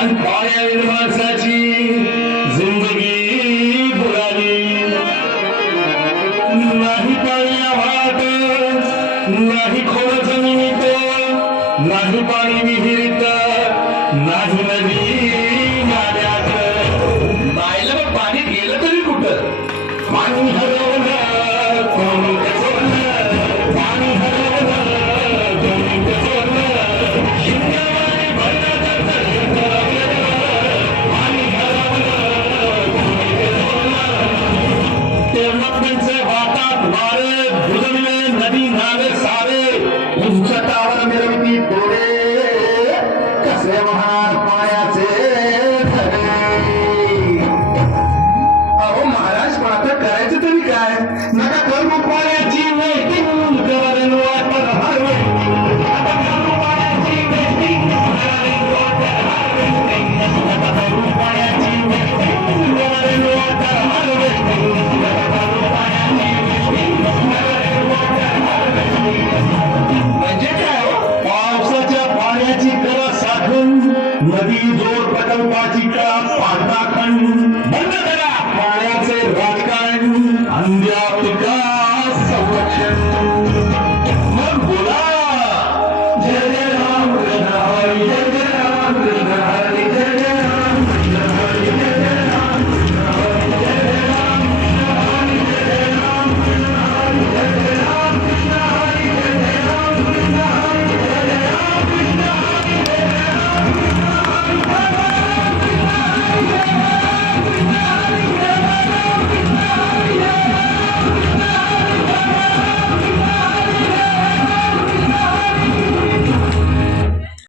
आणि पाण्याने माणसाची जिंदगी बुडाली. नाही पाणी आभाळात, नाही खोल जमिनीत, नाही पाणी विहिरीत, नाही नदी नाल्यात. नाहीला मग पाणी गेलं तरी कुठं? पाणी हरवलं कोणी कसवलं, पाणी हरवलं कोणी कसवलं. शिंगाने भरलं तर पाणी हरवलं कोणी कसवलं. तेव्हा त्यांचे वाटात वारे बुजवले नदी नाले सारे. उच्चतावर मिरवती डोळे कसे महान पायाचे धरे. अहो महाराज, पण आता करायचं तरी काय? नका कर्म पाण्याची वेटिंग करायला वाटत हार्वेस्टिंग. आता कर्म पाण्याची वेटिंग करायला वाटत हार्वेस्टिंग. आता कर्म पाण्याची वेटिंग करायला वाटत हार्वेस्टिंग. आता कर्म पाण्याची वेटिंग करायला वाटत हार्वेस्टिंग. म्हणजे काय हो? पावसाच्या पाण्याची करा साठवून नदी जोड प्रकल्पाची करा